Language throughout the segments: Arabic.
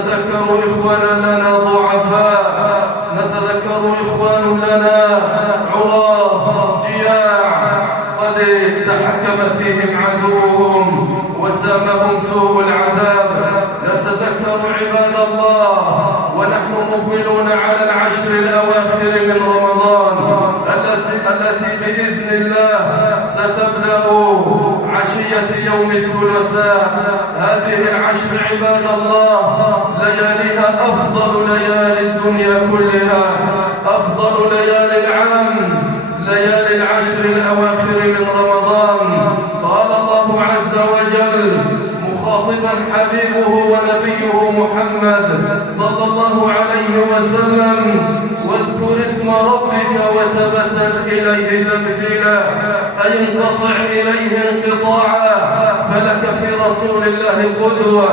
نتذكر إخوانا لنا ضعفاء، نتذكر إخوان لنا عراة جياع قد تحكم فيهم عدوهم وسامهم سوء العذاب. نتذكر عباد الله ونحن مقبلون على العشر الأواخر من رمضان التي بإذن الله ستبدأ عشية يوم الثلاثاء. هذه العشر عباد الله لياليها أفضل ليالي الدنيا كلها، أفضل ليالي العام، ليالي العشر الأواخر من رمضان. قال الله عز وجل مخاطبا حبيبه ونبيه محمد صلى الله عليه وسلم: واذكر اسم ربك وتبتل إليه تبتيلا، أي انقطع إليه انقطاعا، فلك في رسول الله قدوة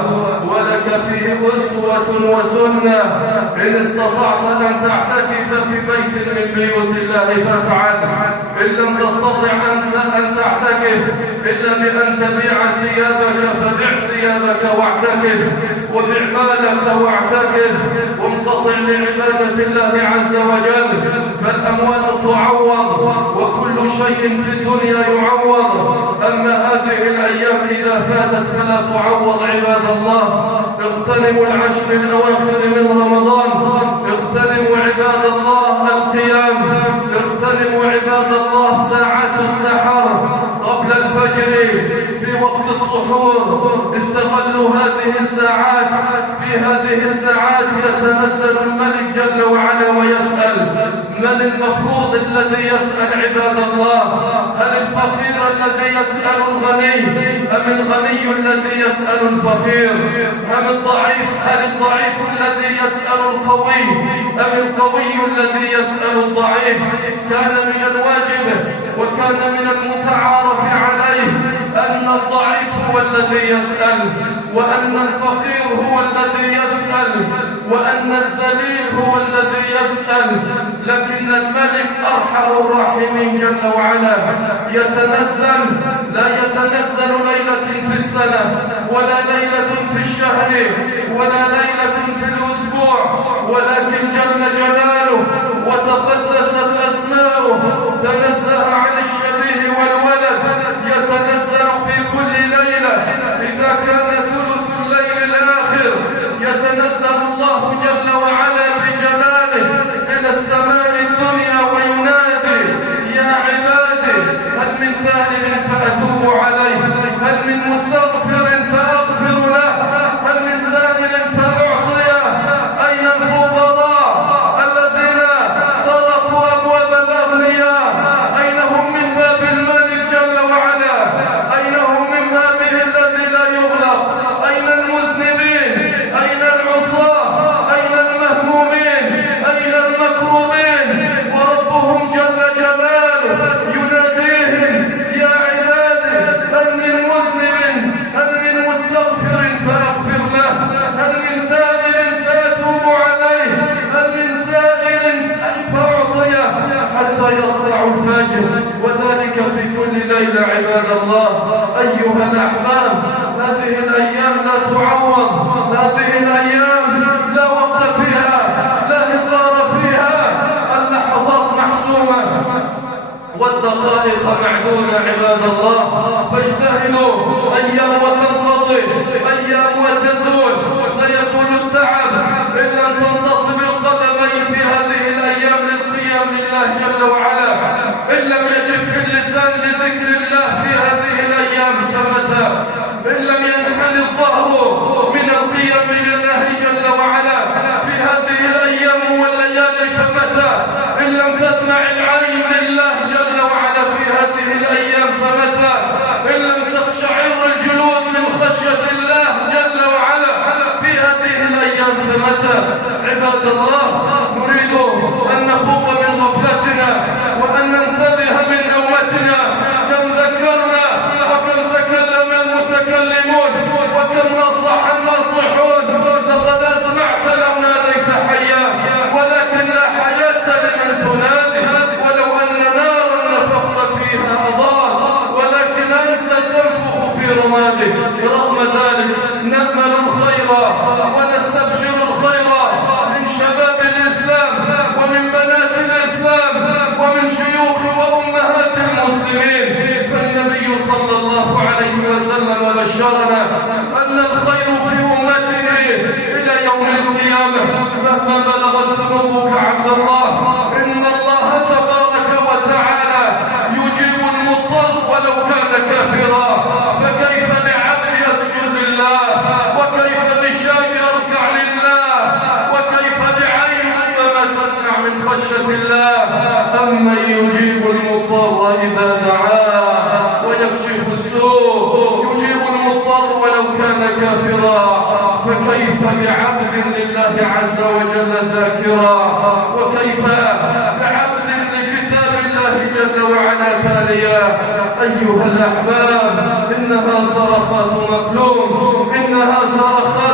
ولك فيه أسوة وسنة. إن استطعت أن تعتكف في بيت من بيوت الله فافعل، إن لم تستطع أن تعتكف إلا بأن تبيع ثيابك فبيع ثيابك واعتكف، وبيع مالك واعتكف، وانقطع لعبادة الله عز وجل، فالأموال تعوض وكل شيء في الدنيا يعوض. أما هذه الأيام إذا فاتت فلا تعوض عباد الله. اغتنموا العشر الأواخر من رمضان، اغتنموا عباد الله القيام، اغتنموا عباد الله ساعات السحر قبل الفجر في وقت السحور. استغلوا هذه الساعات، في هذه الساعات يتنزل الملك جل وعلا ويسأل: من المفروض الذي يسأل عباد الله؟ هل الفقير الذي يسأل الغني أم الغني الذي يسأل الفقير؟ هل الضعيف الذي يسأل القوي أم القوي الذي يسأل الضعيف؟ كان من الواجب وكان من المتعارف عليه أن الضعيف هو الذي يسأل، وأن الفقير هو الذي يسأل، وأن الذليل هو الذي يسأل. لكن الملك أرحم الراحمين جل وعلا يتنزل، لا يتنزل ليلة في السنة ولا ليلة في الشهر ولا ليلة في الأسبوع، ولكن جل جلاله وتقدست أسماؤه تنزه عن الشبيه والولد، يتنزل في كل ليلة. إذا كان ثلث الليل الآخر يتنزل الله جل وعلا بجلاله إلى السماء الدنيا وينادي: يا عبادي هل من تائب فأتوب عليه، هل من مستغفر فأغفر له، هل من سائل فأعطيه. أين الفقراء الذين طرقوا أبواب الأغنياء؟ أين هم من باب الملك جل وعلا؟ أين هم من بابه الذي لا يغلق؟ أين المذنبين؟ أين العصاة؟ أين المهمومين؟ أين المكروبين؟ وربهم جل جلاله يناديهم: يا عبادي هل من مذنب، هل من مستغفر فأغفر له، هل من تائب فأتوب عليه، هل من سائل فأعطيه، حتى يطلع الفجر، وذلك في كل ليلة عباد الله. أيها الأحباب، هذه الأيام لا تعوض، هذه الأيام لا وقت فيها، لا هزار فيها، اللحظات محسومة والدقائق معدودة عباد الله. فاجتهدوا، أيام وتنقضي، أيام وتزول، سيزول التعب إن لم تنتصب القدمين في هذه الأيام للقيام لله جل وعلا. إن لم يجف اللسان لذكر الله في هذه الأيام فمتى؟ إن لم ينحني الظهر من القيام لله جل وعلا في هذه الأيام والليالي فمتى؟ إن لم تدمع العين لله جل وعلا في هذه الأيام فمتى؟ إن لم تقشعر الجلود من خشية الله جل وعلا في هذه الأيام فمتى؟ عباد الله، نريد أن نفوق من غفلتنا وأن ننتبه من نومتنا. كم ذكرنا وكم تكلم المتكلمون وكم نصح الناصحون. لقد أسمعت لو ناديت حيا، ولكن لا حياة لمن تنادي. ولو أن نارا نفخت فيها أضاء، ولكن أنت تنفخ في رمادك. رغم ذلك نأمل الخير ونستطيع نستبشر الخير من شباب الإسلام ومن بنات الإسلام ومن شيوخ وأمهات المسلمين. فالنبي صلى الله عليه وسلم بشرنا أن الخير في أمته إلى يوم القيامة مهما بلغت ذنوبك عند الله إن الله تبارك وتعالى يجيب المضطر ولو كان كافرا. فكيف بعبد يسجد لله، وكيف بشاب يركع لله، وكيف بعين أنما تمنع من خشية الله. أمن يجيب المضطر إذا دعاه ويكشف السوء، يجيب المضطر ولو كان كافرا. فكيف بعبد لله عز وجل ذاكرا، وكيف بعبد لكتاب الله جل وعلا تاليا. أيها الأحباب، إنها صرخات مقلوم، إنها صرخات